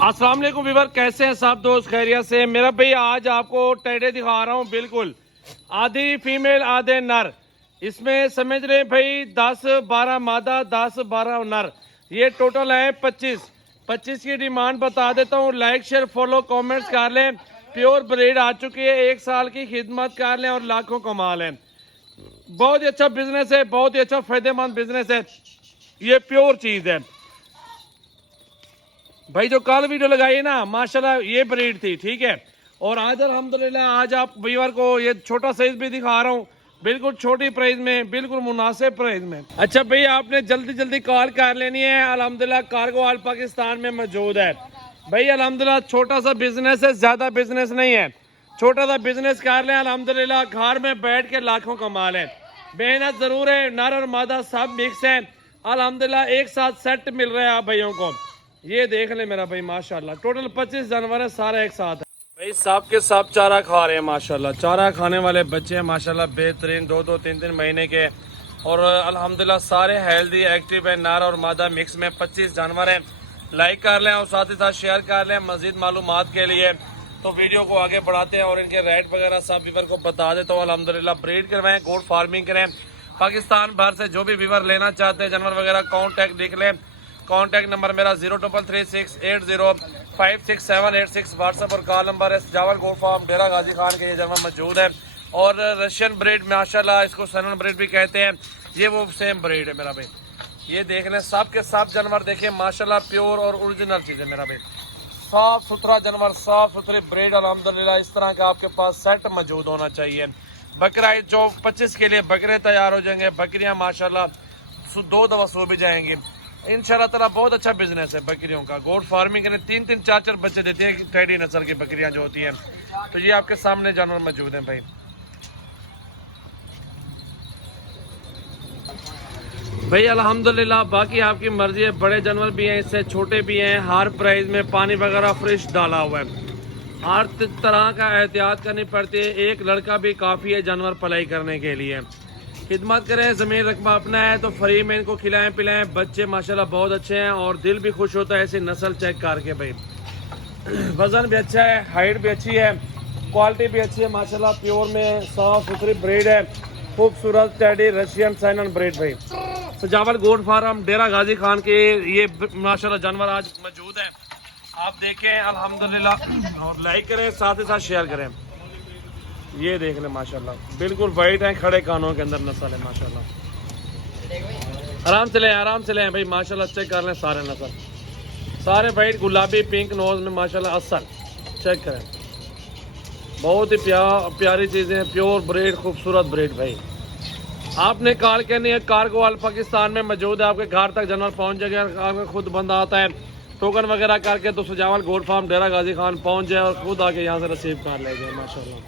अस्सलाम वालेकुम वीवर, कैसे हैं सब दोस्त? खैरियत से? मेरा भाई आज आपको टेडे दिखा रहा हूँ, बिल्कुल आधी फीमेल आधे नर। इसमें समझ रहे भाई 10-12 मादा 10-12 नर। ये टोटल है 25 की डिमांड बता देता हूँ। लाइक शेयर फॉलो कमेंट्स कर लें। प्योर ब्रीड आ चुकी है, 1 साल की खिदमत कर लें और लाखों कमा लें। बहुत ही अच्छा बिजनेस है, बहुत ही अच्छा फायदेमंद बिजनेस है। ये प्योर चीज है भाई। जो कल वीडियो लगाई ना, माशाल्लाह ये ब्रीड थी, ठीक है। और आज अल्हम्दुलिल्लाह आज आप व्यूअर को ये छोटा साइज भी दिखा रहा हूँ, बिल्कुल छोटी प्राइस में, बिल्कुल मुनासिब प्राइस में। अच्छा भाई, आपने जल्दी जल्दी कॉल कर लेनी है। अल्हम्दुलिल्लाह कार्गो ऑल पाकिस्तान में मौजूद है भाई। अल्हम्दुलिल्लाह छोटा सा बिजनेस है, ज्यादा बिजनेस नहीं है। छोटा सा बिजनेस कर लें, अल्हम्दुलिल्लाह घर में बैठ के लाखों कमा लें। मेहनत जरूर है, नर और मादा सब मिक्स है। अल्हम्दुलिल्लाह एक साथ सेट मिल रहा है आप भाइयों को। ये देख ले मेरा भाई, माशाल्लाह टोटल 25 जानवर है, सारे एक साथ है भाई। सब के सब चारा खा रहे हैं माशाल्लाह। चारा खाने वाले बच्चे हैं माशाल्लाह, बेहतरीन 2-2 3-3 महीने के। और अल्हम्दुलिल्लाह सारे हेल्दी एक्टिव है, नर और मादा मिक्स में 25 जानवर हैं। लाइक कर लें और साथ ही साथ शेयर कर लें मजीद मालूमात के लिए। तो वीडियो को आगे बढ़ाते हैं और इनके रेट वगैरह सब वीवर को बता देता हूँ। अल्हम्दुलिल्लाह ब्रीड करवाएं, गोट फार्मिंग करें। पाकिस्तान भर से जो भी वीवर लेना चाहते हैं जानवर वगैरह, कॉन्टैक्ट लिख लें। कॉन्टैक्ट नंबर मेरा 033680566786 व्हाट्सएप और कॉल नंबर है। जावल गोट फार्म डेरा गाजी खान के ये जानवर मौजूद है। और रशियन ब्रीड माशाल्लाह, इसको सनन ब्रीड भी कहते हैं। ये वो सेम ब्रीड है मेरा भाई। ये देख लें, सब के सब जानवर देखें माशाल्लाह, प्योर और ओरिजिनल चीज़ है मेरा भाई। साफ सुथरा जानवर, साफ सुथरी ब्रीड। अल्हम्दुलिल्लाह इस तरह का आपके पास सेट मौजूद होना चाहिए। बकरा जो 25 के लिए बकरे तैयार हो जाएंगे। बकरियां माशाल्लाह 2 दफा सो भी जाएंगी इंशाल्लाह ताला। बहुत अच्छा बिजनेस है बकरियों का। गोट फार्मिंग करें, 3-3 4-4 बच्चे देती है टेडी नस्ल की बकरियां जो होती हैं। तो ये आपके सामने जानवर मौजूद हैं भाई। भाई अल्हम्दुलिल्लाह बाकी आपकी मर्जी है। बड़े जानवर भी हैं, इससे छोटे भी हैं। हर प्राइस में पानी वगैरह फ्रेश डाला हुआ है। हर तरह का एहतियात करनी पड़ती है। एक लड़का भी काफ़ी है जानवर पलाई करने के लिए। खिदमत करें, ज़मीन रकबा अपना है तो फ्री में इनको खिलाएं पिलाएं। बच्चे माशाल्लाह बहुत अच्छे हैं और दिल भी खुश होता है ऐसी नस्ल चेक करके भाई। वज़न भी अच्छा है, हाइट भी अच्छी है, क्वालिटी भी अच्छी है माशाल्लाह। प्योर में साफ सुथरी ब्रीड है, खूबसूरत टेडी रशियन साइनन ब्रीड भाई। सजावल गोट फार्म डेरा गाजी खान के ये माशाल्लाह जानवर आज मौजूद है। आप देखें अल्हम्दुलिल्लाह, और लाइक करें साथ ही साथ शेयर करें। ये देख लें माशाल्लाह, बिल्कुल वाइट है, खड़े कानों के अंदर नस्ल है माशाल्लाह। आराम से लें भाई माशाल्लाह। चेक कर लें सारे नस्ल, सारे वाइट गुलाबी पिंक नोज में माशाल्लाह असल। चेक करें, बहुत ही प्यारी चीज़ें हैं, प्योर ब्रीड, खूबसूरत ब्रीड भाई। आपने कॉल करनी है, कार्गो ऑल पाकिस्तान में मौजूद है। आपके घर तक जानवर पहुंच जाएगा। आपका खुद बंदा आता है टोकन वगैरह करके तो सजावल गोट फार्म डेरा गाजी खान पहुंच जाए और खुद आके यहाँ से रिसीव कर ले जाए माशाल्लाह।